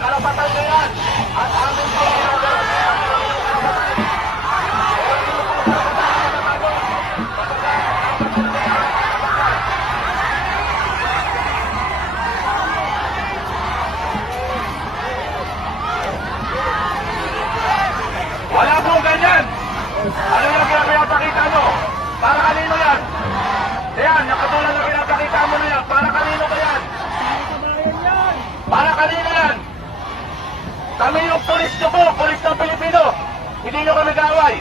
Karapatan nyo yan at amin po wala pong ganyan. Ano yung pinapakita nyo? Para kanino yan? Yan, yung katulad na pinapakita mo na yan. Para kanino ba yan? Para kanino yan? Kami yung pulis nyo po, pulis ng Pilipino. Hindi nyo kami gaway.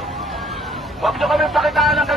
Huwag nyo kami pakitaan ng